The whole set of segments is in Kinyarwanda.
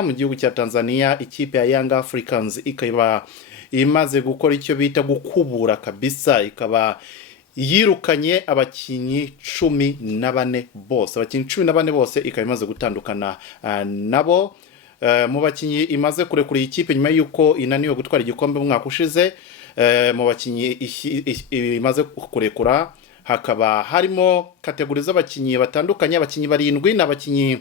mu gihugu cya Tanzania ikipe ya Young Africans ikaba imaze gukora icyo bita gukubura kabisa, ikaba yirukanye abakinyi 14 bose, abakinyi 14 bose ikaba imaze gutandukana nabo. Mu bakinyi imaze kurekura ikipe nyuma yuko inaniwe gutwara igikombe mu mwaka ushize, mu bakinyi imaze kurekura hakaba harimo kategori z'abakinyi batandukanye, abakinyi 7 n'abakinyi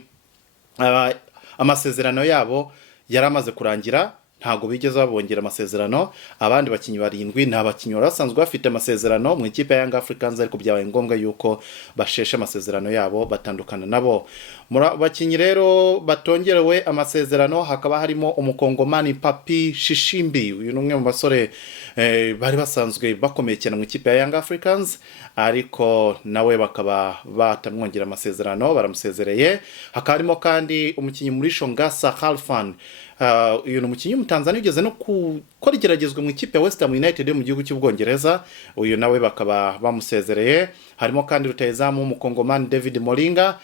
amasezerano yabo yaramaze kurangira, ntago bigeze babongera amasezerano. Abandi bakinyi 7 n'abakinyi barasanzwe bafite amasezerano mu ikipe ya Young Africans, ariko byabaye ngombwa yuko bashesha amasezerano yabo batandukana nabo. Muri bakinyi rero batongerewe amasezerano hakaba harimo umukongomani Papi Shishimbi, uyu numwe mu basore bari basanzwe bakomeye cyane mu ikipe ya Young Africans, ariko nawe bakaba batamwongera amasezerano, baramusezereye. Hakaba harimo kandi umukinyi muri Shongasa Khalfan, uyu umukinyi mu Tanzania ugeze no gukora igeragezwa mu ikipe ya West Ham United mu gihugu cy'Ubwongereza, uyu nawe bakaba bamusezereye. Harimo kandi rutayezamu umukongomani David Moringa,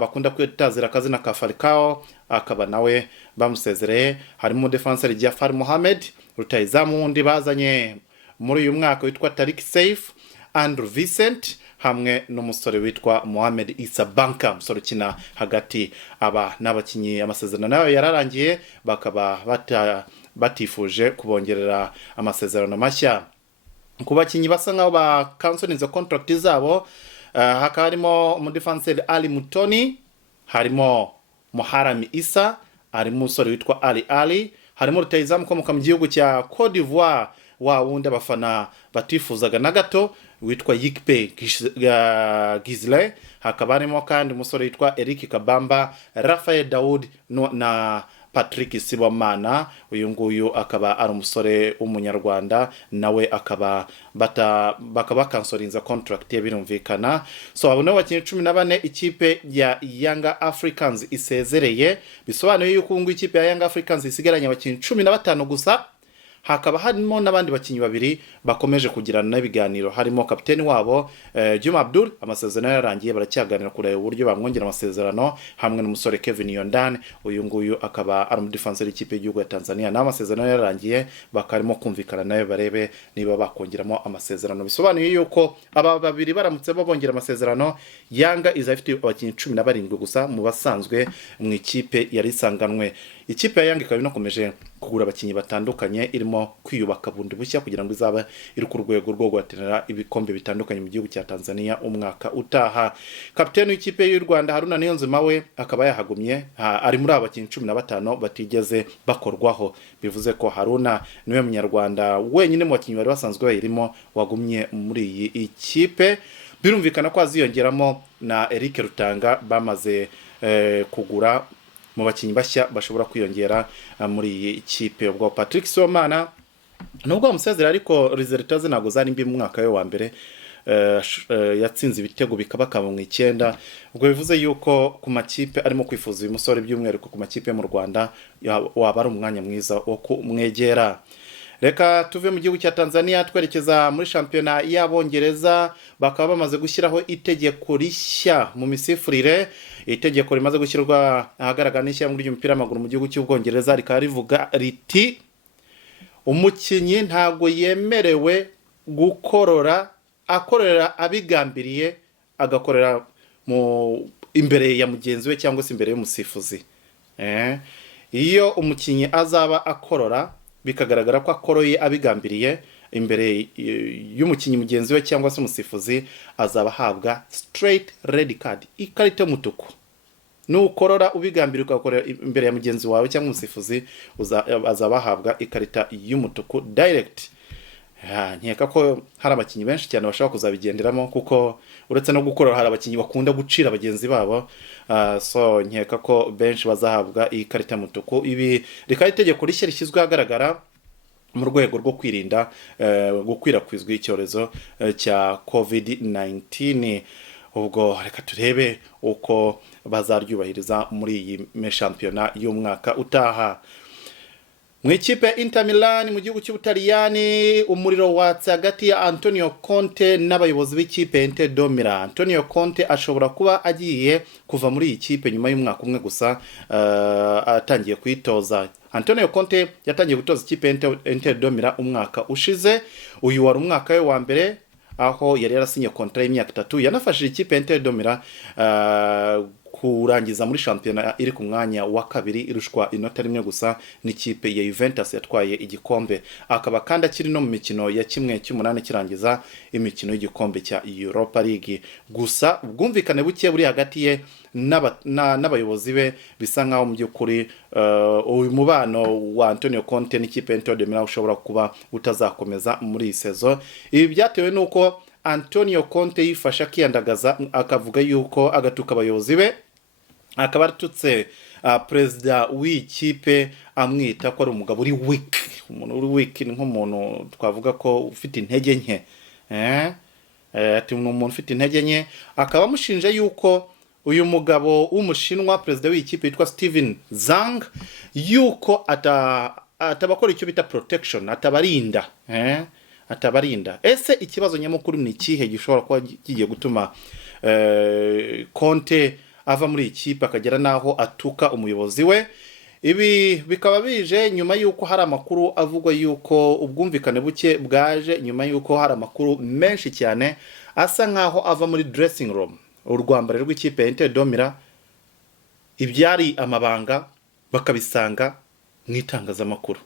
bakunda kwitazira akazina ka Falcao, akaba nawe bamusezereye. Harimo defenseur Jafar Mohamed, rutayezamu wundi bazanye muri uyu mwaka witwa Tariq Saif, Andrew Vincent, hamwe n'umusore witwa Mohamed Issa Banka, musore ukina hagati. Aba n'abakinyi amasezerano nayo yararangiye, bakaba batifuje kubongerera amasezerano mashya. Ku bakinyi basa nkaho ba cancelinze contract zabo, hakaba harimo umudefenseur Ali Mutoni, harimo Muharami Issa, harimo umusore witwa Ali, harimo rutayezamu ukomoka mu gihugu cya Cote d'Ivoire wa wundi abafana batifuzaga na gato witwa Yikpe Gizle. Hakaba harimo kandi umusore witwa Eric Kabamba, Rafael Daoud na Patrick Sibomana, uyu nguyu akaba ari umusore w'umunyarwanda, nawe akaba bakaba cancelinze contract ye birumvikana. So abo nabo bakinyi 14 ikipe ya Young Africans isezereye, bisobanuye yuko ngo ikipe ya Young Africans isigaranye abakinyi 15 gusa. Hakaba harimo n'abandi bakinyi 2 bakomeje kugirana n'ibiganiro, harimo kapiteni wabo Juma Abdul, amasezerano yarangiye, baracyaganira kureba uburyo bamwongera amasezerano, hamwe n'umusore Kevin Yondan, uyu nguyu akaba ari umudefenseur ikipe y'igihugu ya Tanzania, n'amasezerano yarangiye bakarimo kumvikana nayo barebe niba bakongeramo amasezerano. Bisobanuye yuko aba 2 baramutse babongera amasezerano, Yanga izafite abakinyi 17 gusa mu basanzwe mu ikipe yari isanganwe. Ikipe ya Yanga ikaba inokomeje kugura abakinyi batandukanye, irimo kwiyubaka bundi bushya kugira ngo izaba iri ku rwego rwo guhatanira ibikombe bitandukanye mu gihugu cya Tanzania umwaka utaha. Kapiteni w'ikipe y'u Rwanda Haruna Niyonzima we akaba yahagumye, ari muri abakinyi 15 batigeze bakorwaho. Bivuze ko Haruna niwe munyarwanda wenyine mu bakinyi bari basanzwe bayirimo wagumye muri iyi ikipe. Birumvikana ko aziyongeramo na Eric Rutanga bamaze kugura mu bakinyi bashya bashobora kwiyongera muri iyi ikipe. Ubwo Patrick Sibomana nubwo amusezera, ariko resultats ze ntago zari mbi mu mwaka we wa mbere, yatsinze ibitego bikabakaba mu 9. Ubwo bivuze yuko ku makipe arimo kwifuza uyu musore, by'umwihariko ku makipe mu Rwanda, waba ari umwanya mwiza wo kumwegera. Reka tuve mu gihugu cya Tanzania twerekeza muri shampiyona y'Abongereza. Bakaba bamaze gushyiraho itegeko rishya mu misifurire. Itegeko rimaze gushyirwa ahagaragara n'ishyirahamwe ry'umupira w'amaguru mu gihugu cy'Ubwongereza, rikaba rivuga riti umukinyi ntago yemerewe akorera abigambiriye, agakorera mu imbere ya mugenzi we cyangwa se imbere y'umusifuzi. Iyo umukinyi azaba akorora bikagaragara ko akoroye abigambiriye imbere y'umukinyi mugenzi we cyangwa se umusifuzi, azaba ahabwa straight red card, ikarita y'umutuku. Nukorora ubigambiriye ugakorera imbere ya mugenzi wawe cyangwa umusifuzi, azaba ahabwa ikarita y'umutuku direct. Nkeka ko hari abakinyi benshi cyane bashaka kuzabigenderamo, kuko uretse no gukorora hari abakinyi bakunda gucira bagenzi babo. So nkeka ko benshi bazahabwa iyi karita y'umutuku. Ibi rikaba itegeko rishya rishyizwe ahagaragara mu rwego rwo kwirinda gukwirakwizwa icyorezo cya COVID-19. Ubwo reka turebe uko bazaryubahiriza muri iyi shampiyona y'umwaka utaha. mu ikipe Inter Milan mu gihugu cy'Ubutaliyani umuriro watse hagati ya Antonio Conte n'abayobozi b'ikipe Inter de Milan. Antonio Conte ashobora kuba agiye kuva muri iyi kipe nyuma y'umwaka umwe gusa atangiye kwitoza. Antonio Conte yatangiye gutoza ikipe Inter de Milan umwaka ushize, uyu wari umwaka we wa mbere aho yari yarasinye kontra y'imyaka 3. Yanafashije ikipe Inter de Milan kurangiza muri shampiyona iri ku mwanya wa kabiri irushwa inota rimwe gusa n'ikipe ya Juventus yatwaye igikombe. Akaba kandi akiri no mu mikino ya kimwe cy'umunani kirangiza imikino y'igikombe cya Europa League. Gusa ubwumvikane buke buri hagati ye n'abayobozi be bisa nkaho mu by'ukuri uyu mubano wa Antonio Conte n'ikipe Inter de Milan ushobora kuba utazakomeza muri iyi sezo. Ibi byatewe nuko Antonio Conte yifasha kiyandagaza akavuga yuko agatuka abayobozi be, akaba aratutse perezida w'ikipe amwita ko ari umugabo uri weak. Umuntu uri weak ni nk'umuntu twavuga ko ufite intege nke, ati umuntu ufite intege nke. Akaba amushinja yuko uyu mugabo w'umushinwa perezida w'ikipe yitwa Steven Zhang yuko atabakora icyo bita protection, atabarinda. Atabarinda. Ese ikibazo nyamukuru ni ikihe gishobora kuba kigiye gutuma Conte ava muri ikipe akagera naho atuka umuyobozi we? Ibi bikaba bije nyuma yuko hari amakuru avugwa yuko ubwumvikane buke bwaje nyuma yuko hari amakuru menshi cyane asa nkaho ava muri dressing room urwambare rw'ikipe Inter de Milan, ibyari amabanga bakabisanga mu itangazamakuru.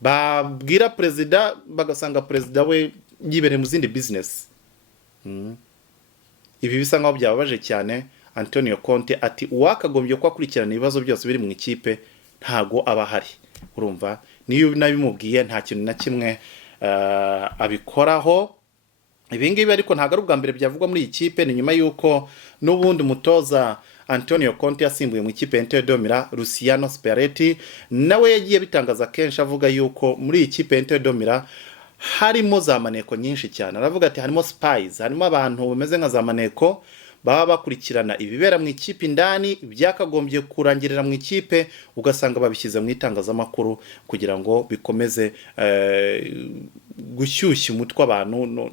Babwira perezida bagasanga perezida we yibere mu zindi business. Ibi bisa nkaho byababaje cyane Antonio Conte. Ati uwakagombye ko akurikirana ibibazo byose biri mu ikipe ntago aba hari. Urumva niyo nabimubwiye nta kintu na kimwe abikoraho. Ibingibi ariko ntago ari ubwa mbere byavugwa muri iyi kipe. Ni nyuma yuko n'ubundi mutoza Antonio Conte yasimbuye mu ikipe Inter de Milan Luciano Spalletti, nawe yagiye bitangaza kenshi avuga yuko muri iyi kipe Inter de Milan harimo za maneko nyinshi cyane. Aravuga ati harimo spies, harimo abantu bameze nka za maneko baba bakurikirana ibibera mu ikipe indani byakagombye kurangirira mu ikipe, ugasanga babishyize mu itangazamakuru kugira ngo bikomeze gushyushya umutwe abantu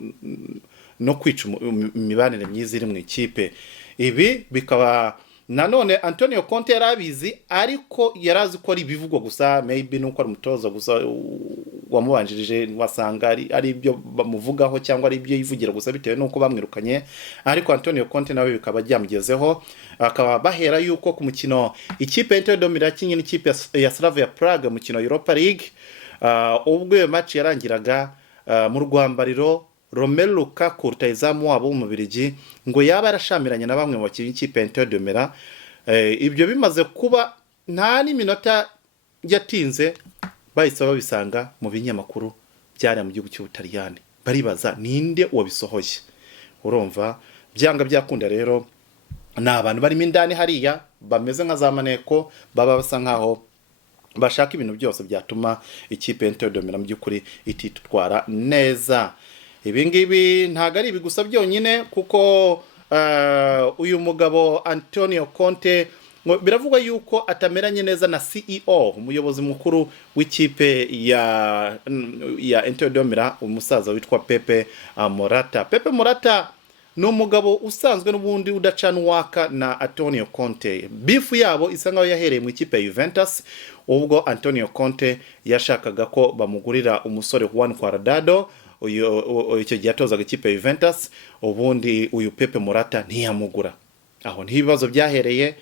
no kwica imibanire myiza iri mu ikipe. Ibi bikaba nanone Antonio Conte yarabizi, ariko yarazi ko ari bivugwa gusa, maybe nuko ari umutoza gusa wamubanjirije wasanga ari ibyo bamuvugaho cyangwa ari ibyo yivugira gusa bitewe nuko bamwirukanye. Ariko Antonio Conte nawe bikaba byamugezeho, akaba bahera yuko ku mukino ikipe Inter de Milan kinye n'ikipe ya Slavia Prague mu kino Europa League, ubwo iyo match yarangiraga mu rwambariro Romelu Lukaku rutayizamu wabo w'umubirigi ngo yaba yarashamiranye na bamwe mu bakinnyi b'ikipe Inter de Milan. Ibyo bimaze kuba nta n'iminota yatinze bahise babisanga mu binyamakuru byari mu gihugu cy'Ubutaliyani. Baribaza ninde wabisohoye. Urumva byanga byakunda rero ni abantu barimo indani hariya bameze nka za maneko, baba basa nkaho bashaka ibintu byose byatuma ikipe Inter de Milan mu by'ukuri ititwara neza. Ibi ngibi ntago ari ibigusa byonyine kuko uyu mugabo Antonio Conte biravugwa yuko atameranye neza na CEO, umuyobozi mukuru w'ikipe ya Inter de Milan, umusaza witwa Pepe Morata. Pepe Morata ni umugabo usanzwe n'ubundi udacana uwaka na Antonio Conte. Bifu yabo isa nkaho yahereye mu ikipe ya Juventus, ubwo Antonio Conte yashakaga ko bamugurira umusore Juan Cuadrado, icyo gihe atozaga ikipe ya Juventus. Ubundi uyu Pepe Morata ntiyamugura. Aho ntibibazo byahereye,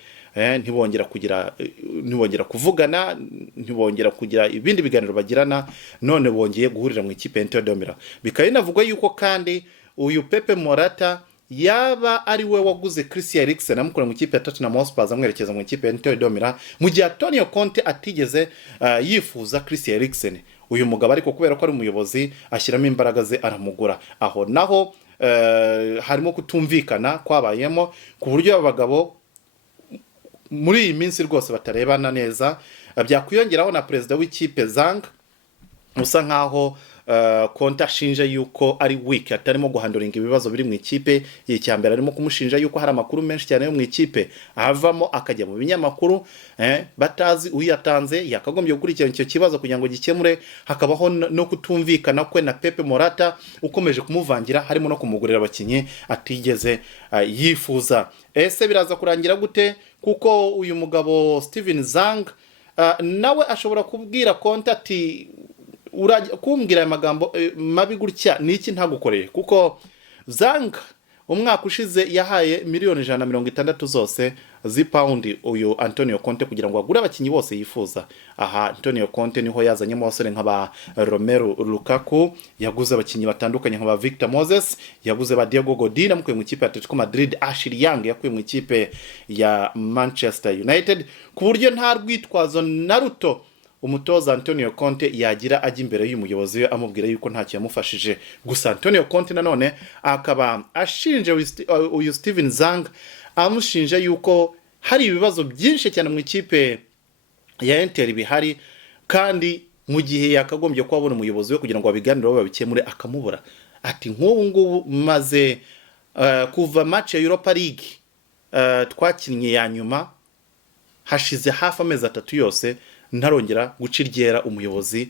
ntibongera kuvugana, ntibongera kugira ibindi biganiro bagirana, none bongeye guhurira mu ikipe Inter de Milan. Bikaba binavugwa yuko kandi uyu Pepe Morata yaba ari we waguze Christian Eriksen amukura mu ikipe ya Tottenham Hotspur amwerekeza mu ikipe ya Inter de Milan, mu gihe Antonio Conte atigeze yifuza Christian Eriksen. Uyu mugabo ariko kubera ko ari umuyobozi ashyiramo imbaraga ze aramugura. Aho naho harimo kutumvikana kwabayemo ku buryo abagabo muri iyi minsi rwose batarebana neza. Byakwiyongeraho na perezida w'ikipe Zhang usa nkaho Conte ashinja yuko ari weak atarimo guhanduringa ibibazo biri mu ikipe y'icyambere, arimo kumushinja yuko hari amakuru menshi cyane yo mu ikipe avamo akajya mu binyamakuru batazi uyatanze, yakagombye gukurikirana icyo kibazo kugira ngo gikemure. Hakabaho no kutumvikana kwe na Pepe Morata ukomeje kumuvangira, harimo no kumugurira abakinnyi atigeze yifuza. Ese biraza kurangira gute? Kuko uyu mugabo Steven Zhang nawe ashobora kubwira Conte ati kumbwira amagambo mabi gutya niki ntagukoreye, kuko Zhang umwaka ushize yahaye miliyoni 160 zose z'ipaundi uyu Antonio Conte kugira ngo agure abakinnyi bose yifuza. Aha Antonio Conte niho yazanyemo abasore nk'aba Romelu Lukaku, yaguze abakinnyi batandukanye nk'aba Victor Moses, yaguze ba Diego Godin amukuye mu ikipe ya Atletico Madrid, Ashley Young yakuye mu ikipe ya Manchester United, ku buryo nta rwitwazo na ruto umutoza Antonio Conte yagira ajya imbere y'umuyobozi we amubwira yuko ntacyo yamufashije. Gusa Antonio Conte nanone akaba ashinje uyu Steven Zhang, amushinja yuko hari ibibazo byinshi cyane mu ikipe ya Inter bihari, kandi mu gihe yakagombye ko abona umuyobozi we kugira ngo abiganireho babikemure akamubura. Ati nk'ubu ngubu maze kuva match ya Europa League twakinnye ya nyuma hashize hafi amezi 3 yose ntarongera guciryera umuyobozi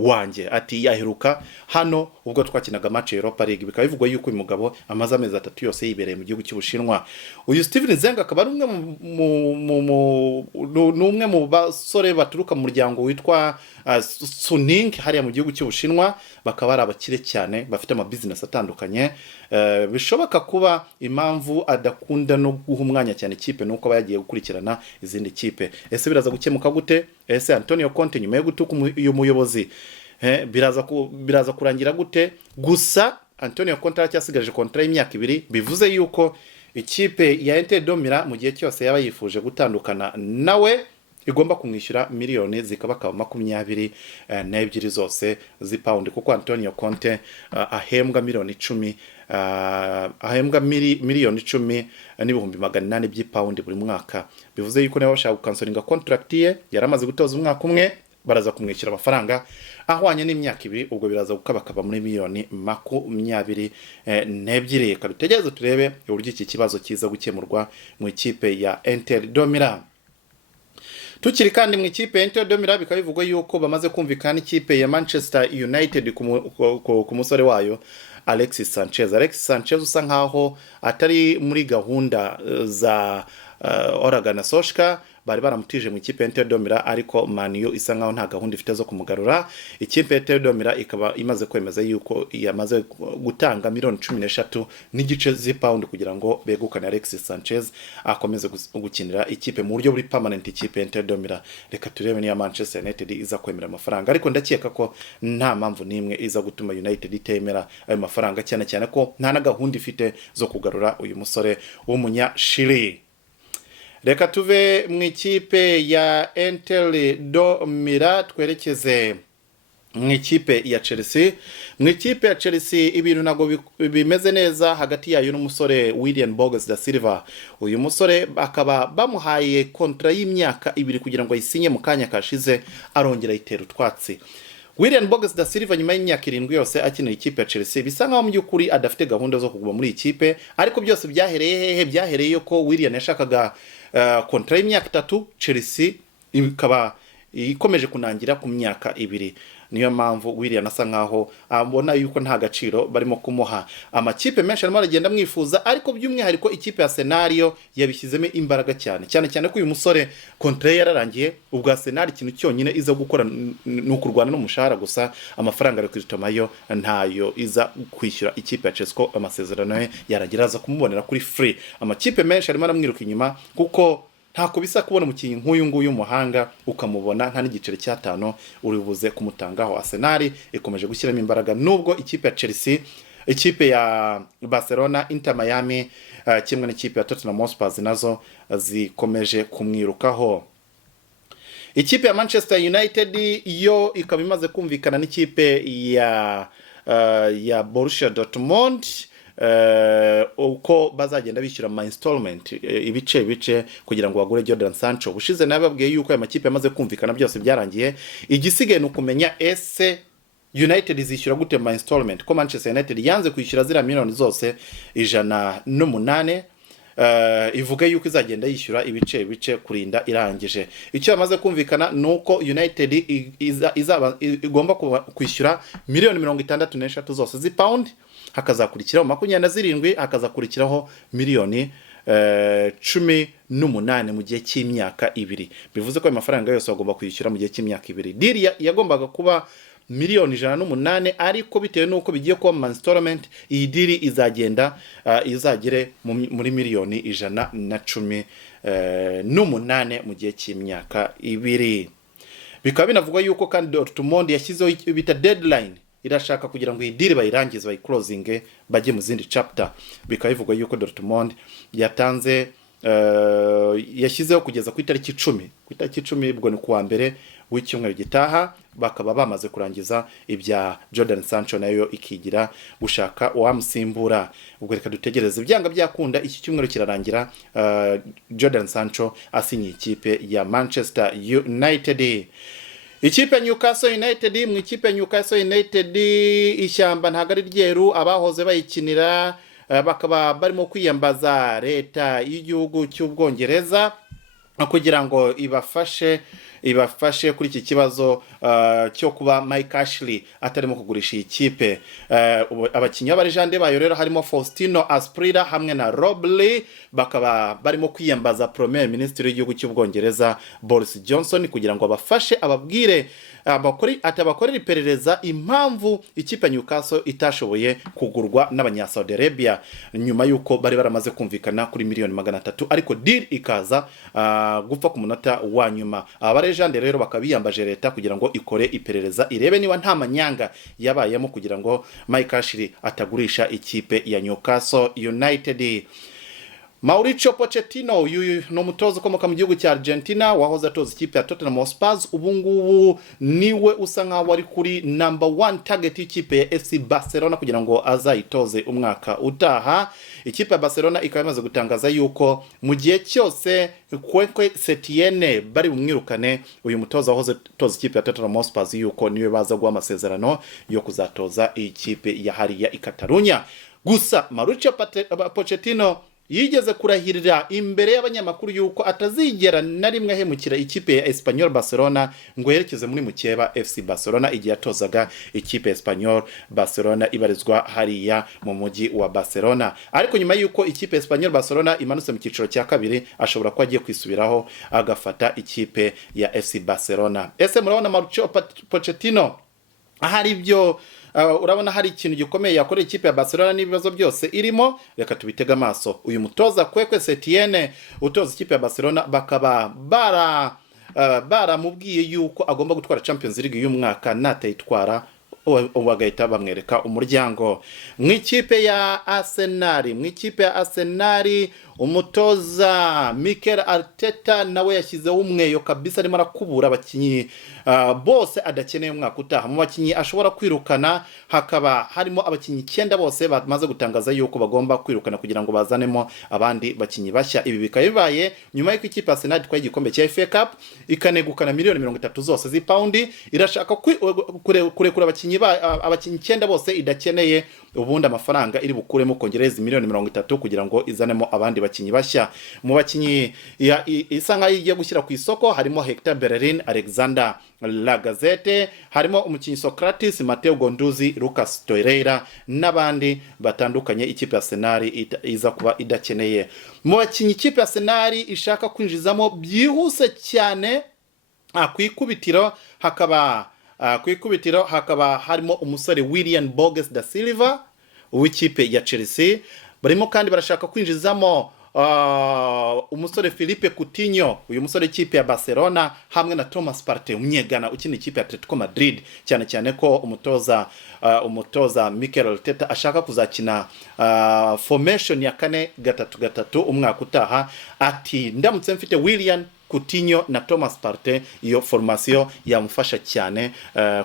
wanjye. Ati yaheruka hano ubwo twakinaga match Europa League, bikaba bivugwa yuko uyu mugabo amaze amezi 3 yose yibereye mu gihugu cy'Ubushinwa. Uyu Steven Zhang akaba ari umwe mu basore baturuka mu muryango witwa Suning hariya mu gihugu cy'Ubushinwa, bakaba ari abakire cyane bafite ama business atandukanye. Bishoboka kuba impamvu adakunda no guha umwanya cyane ikipe nuko aba yagiye gukurikirana izindi kipe. Ese biraza gukemuka gute? Ese Antonio Conte nyuma yo gutuka uyu muyobozi biraza kurangira gute? Gusa Antonio Conte aracyasigaje kontra y'imyaka 2, bivuze yuko ikipe ya Inter de Milan mu gihe cyose yaba yifuje gutandukana nawe igomba kumwishyura miliyoni zikabakaba 22 zose z'ipaundi, kuko Antonio Conte ahembwa miliyoni 10 ahembwa miliyoni 10 n'ibihumbi 800 by'ipaundi buri mwaka. Bivuze yuko nawe bashaka gukansoringa contract ye, yaramaze gutoza umwaka umwe, baraza kumwishyura amafaranga ahwanye n'imyaka 2, ubwo biraza gukabakaba muri miliyoni 22. Kadutegereze turebe uburyo iki kibazo kiza gukemurwa mu ikipe ya Inter de Milan. Tukiri kandi mu ikipe ya Inter de Milan bikaba bivugwa yuko bamaze kumvikana ikipe ya Manchester United ku musore wayo Alexis Sanchez. Alexis Sanchez usa nkaho atari muri gahunda za Ole Gunnar Solskjaer, bari baramutije mu ikipe ya Inter de Milan, ariko Man U isa nkaho nta gahunda ifite zo kumugarura. Ikipe ya Inter de Milan ikaba imaze kwemeza yuko yamaze gutanga miliyoni 13 n'igice z'ipaundi kugira ngo begukane Alexis Sanchez akomeze gukinira ikipe mu buryo buri permanent ikipe ya Inter de Milan. Reka turebe niya Manchester United iza kwemera amafaranga, ariko ndakeka ko nta mpamvu nimwe iza gutuma United itemera ayo mafaranga, cyane cyane ko nta na gahunda ifite zo kugarura uyu musore w'umunya Chile. Reka tuve mu ikipe ya Inter de Milan twerekeze mu ikipe ya Chelsea. Mu ikipe ya Chelsea ibintu nago bimeze neza hagati yayo n'umusore William Bogas da Silva. Uyu musore akaba bamuhaye kontra y'imyaka 2 kugira ngo ayisinye mu kanya kashize, arongera itera utwatsi. William Bogas da Silva nyuma y'imyaka 7 yose akinira ikipe ya Chelsea, bisa nkaho mu by'ukuri adafite gahunda zo kuguma muri ikipe, ariko byose byahereye hehe? Byahereye ko William yashakaga kontra y'imyaka 3, Chelsea ikaba ikomeje kunangira ku myaka 2. Niyo mpamvu William asa nkaho abona yuko nta gaciro barimo kumuha. Amakipe menshi arimo aragenda mwifuza, ariko by'umwihariko ikipe ya Arsenal yabishyizemo imbaraga cyane cyane ko uyu musore kontra yararangiye. Ubwo Arsenal ikintu cyonyine iza gukora no kurwana n'umushahara gusa, amafaranga ari kwitomayo ntayo iza kwishyura ikipe ya Chelsea, ko amasezerano yaragira aza kumubonera kuri free. Amakipe menshi arimo aramwiruka inyuma, kuko ntako bisa kubona umukinnyi nk'uyu nguyu umuhanga ukamubona nta n'igiceri cya 5 uribuze kumutangaho. Arsenal ikomeje gushyiramo imbaraga, nubwo ikipe ya Chelsea, ikipe ya Barcelona, Inter Miami kimwe n'ikipe ya Tottenham Hotspur nazo zikomeje kumwirukaho. Ikipe ya Manchester United yo ikaba imaze kumvikana n'ikipe ya Borussia Dortmund uko bazagenda bishyura ama installment ibice kugira ngo bagure Jadon Sancho. Bushize nababwiye yuko aya makipe yamaze kumvikana byose byarangiye, igisigaye no kumenya ese United izishyura gute mu installment ko Manchester United yanze kwishyura zira miliyoni zose 108, ivuga yuko izagenda yishyura ibice kurinda irangije. Icyo yamaze kumvikana nuko United igomba kwishyura miliyoni 63 zose z'pound, hakazakurikiraho 27, hakazakurikiraho miliyoni 18 mu gihe cy'imyaka 2. Bivuze ko ayo mafaranga yose agomba kwishyura mu gihe cy'imyaka 2. Deal yagombaga kuba miliyoni 108, ariko bitewe nuko bigiye kuba mu installment, iyi deal izagenda izagire muri miliyoni 118 mu gihe cy'imyaka 2. Bikaba binavuga yuko kandi Dortmund yashyizeho bita deadline, irashaka kugira ngo iyi deal bayirangize bayiclosing bajye mu zindi chapter. Bikaba bivuga yuko Dortmund yatanze yashyizeho kugeza ku itariki 10, ku itariki 10 ubwo ni kuwa mbere w'icyumweru gitaha, bakaba bamaze kurangiza ibya Jadon Sancho, nayo ikigira gushaka uwamusimbura. Ubwo reka dutegereze, byanga byakunda iki cyumweru kirarangira Jadon Sancho asinye ikipe ya Manchester United. Ikipe ya Newcastle United, mu ikipe ya Newcastle United ishyamba ntago ari ryeru, abahoze bayikinira bakaba barimo kwiyambaza leta y'igihugu cy'Ubwongereza kugira ngo ibafashe kuri iki kibazo cyo kuba Mike Ashley atarimo kugurisha ikipe. Abakinnyi b'abarijande bayo rero harimo Faustino Asprilla hamwe na Rob Lee, bakaba barimo kwiyambaza Premier Minister w'igihugu cy'Ubwongereza Boris Johnson kugira ngo abafashe, ababwire atabakorera iperereza impamvu ikipe ya Newcastle itashoboye kugurwa n'abanya-Saudi Arabia nyuma yuko bari baramaze kumvikana kuri miliyoni 300, ariko deal ikaza gupfa ku munota wa nyuma. Abarejande rero bakabiyambaje leta kugira ngo ikore iperereza irebe niba nta manyanga yabayemo kugira ngo Mike Ashley atagurisha ikipe ya Newcastle United. Mauricio Pochettino, uyu no mutozo ukomoka mu gihugu cya Argentina, wahoze atoza ikipe ya Tottenham Hotspur, ubungubu niwe usa nkaho ari kuri number 1 target y'ikipe ya FC Barcelona kugira ngo azayitoze umwaka utaha. Ikipe ya Barcelona ikaba imaze gutangaza yuko mu gihe cyose Kwekwe Setiene bari bumwirukane, uyu mutoza wahoze toza ikipe ya Tottenham Hotspur yuko niwe baza guha amasezerano yo kuzatoza ikipe ya hariya i Catalunya. Gusa Mauricio Pochettino yigeze kurahirira imbere y'abanyamakuru yuko atazigera na rimwe ahemukira ikipe ya Espanyol Barcelona ngo yerekeze muri mukeba FC Barcelona igihe atozaga ikipe ya Espanyol Barcelona ibarizwa hariya mu mujyi wa Barcelona. Ariko nyuma yuko ikipe ya Espanyol Barcelona imanutse mu cyiciro cya kabiri, ashobora kuba agiye kwisubiraho agafata ikipe ya FC Barcelona. Ese murabona Mauricio Pochettino ahari ibyo urabona hari ikintu gikomeye yakoreye ikipe ya Barcelona n'ibibazo byose irimo? Reka tubitega amaso. Uyu mutoza Kwekwe Setiene utoza ikipe ya Barcelona bakaba baramubwiye yuko agomba gutwara Champions League uyu mwaka, natayitwara bagahita bamwereka umuryango. Mu ikipe ya Arsenal, umutoza Mikel Arteta nawe yashyizeho umweyo kabisa, arimo arakubura abakinnyi bose adakeneye umwaka utaha. Mu bakinnyi ashobora kwirukana hakaba harimo abakinnyi 9 bose bamaze gutangaza yuko bagomba kwirukana kugira ngo bazanemo abandi bakinnyi bashya. Ibi bikaba bibaye nyuma y'uko ikipe ya Arsenal itwaye igikombe cya FA Cup ikanegukana miliyoni 30 zose z'ipaundi. Irashaka kurekura abakinnyi 9 bose idakeneye, ubundi amafaranga iri bukuremo kongereza miliyoni 30 kugira ngo izanemo abandi bakinnyi bashya. Mu bakinnyi isa nkaho igiye gushyira ku isoko harimo Hector Bellerin, Alexander Lacazette, harimo umukinnyi Socrates, Mateo Gonduzi, Lucas Torreira n'abandi batandukanye ikipe ya Arsenal iza kuba idakeneye. Mu bakinnyi ikipe ya Arsenal ishaka kwinjizamo byihuse cyane ku ikubitiro hakaba harimo umusore William Borges da Silva w'ikipe ya Chelsea. Barimo kandi barashaka kwinjizamo umusore Philippe Coutinho, uyu musore ikipe ya Barcelona, hamwe na Thomas Partey umunyegana ukina ikipe ya Atletico Madrid, cyane ko umutoza Mikel Arteta ashaka kuzakina formation ya 4-3-3 umwaka utaha. Ati ndamutse mfite William Coutinho na Thomas Partey, iyo formation yamufasha cyane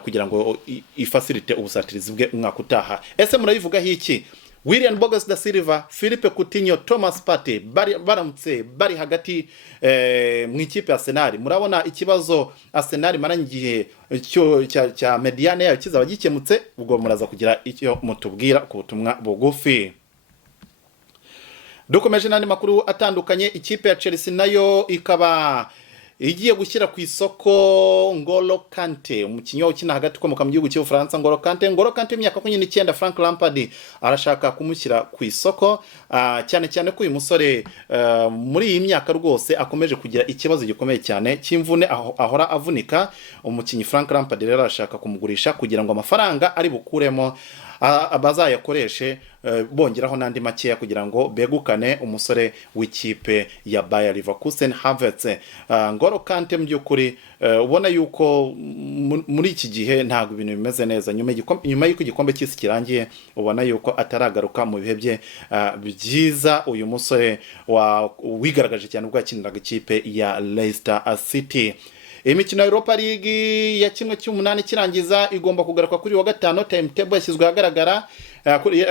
kugira ngo ifacilite ubusatirizi bwe umwaka utaha. Ese murabivuga hiki William Bogas da Silva, Philippe Coutinho, Thomas Partey baramutse bari hagati mu ikipe ya Arsenal. Murabona ikibazo Arsenal maranye igihe cya mediane yayo kizaba gikemutse, ubwo muraza kugira icyo mutubwira ku butumwa bugufi. Dukomeje n'andi makuru atandukanye, ikipe ya Chelsea nayo ikaba igiye gushyira ku isoko N'Golo Kante, umukinnyi ukina hagati ukomoka mu gihugu cy'Ubufaransa. N'Golo Kante imyaka 29, Frank Lampard arashaka kumushyira ku isoko, cyane cyane ko uyu musore muri iyi myaka rwose akomeje kugira ikibazo gikomeye cyane cy'imvune, ahora avunika. Umukinnyi Frank Lampard rero arashaka kumugurisha kugira ngo amafaranga ari bukuremo abazayakoreshe bongeraho nandi makeya kugira ngo begukane umusore w'ikipe ya Bayer Leverkusen Havertz. N'Golo Kante mu by'ukuri ubona yuko muri iki gihe ntabwo ibintu bimeze neza, nyuma y'uko igikombe cy'isi kirangiye ubona yuko ataragaruka mu bihe bye byiza. Uyu musore wigaragaje cyane ubwo yakiniraga ikipe ya Leicester City. Imikino ya Europa League ya kimwe cy'umunani kirangiza igomba kugaruka kuri wa gatano, timetable yashyizwe ahagaragara,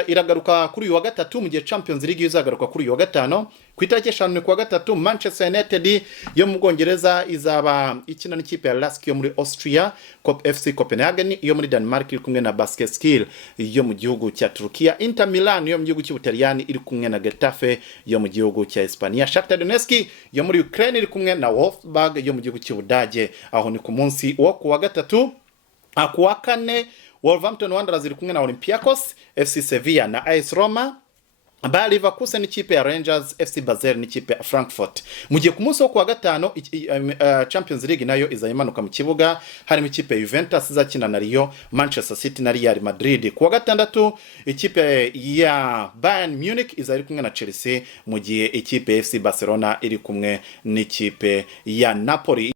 iragaruka kuri uyu wa gatatu, mu gihe Champions League izagaruka kuri uyu wa gatano. Ku itariki 5 ku wa gatatu, Manchester United yo mu Bwongereza izaba ikina n'ikipe ya Lask yo muri Austria, FC Copenhagen yo muri Denmark iri kumwe na Basaksehir yo mu gihugu cya Turkiya, Inter Milan yo mu gihugu cy'Ubutaliyani iri kumwe na Getafe yo mu gihugu cya Hispania, Shakhtar Donetsk yo muri Ukraine iri kumwe na Wolfsburg yo mu gihugu cy'Ubudage. Aho ni ku munsi wo ku wa gatatu. Ku wa kane, Wolverhampton Wanderers iri kumwe na Olympiacos, FC Sevilla na AS Roma, Bayer Leverkusen n'ikipe ya Rangers, FC Basel n'ikipe ya Frankfurt. Mu gihe ku munsi wo kuwa gatano Champions League nayo izayimanuka mu kibuga, harimo ikipe ya Juventus izakina na Lyon, Manchester City na Real Madrid. Ku wa gatandatu ikipe ya Bayern Munich izari kumwe na Chelsea, mu gihe ikipe ya FC Barcelona iri kumwe n'ikipe ya Napoli.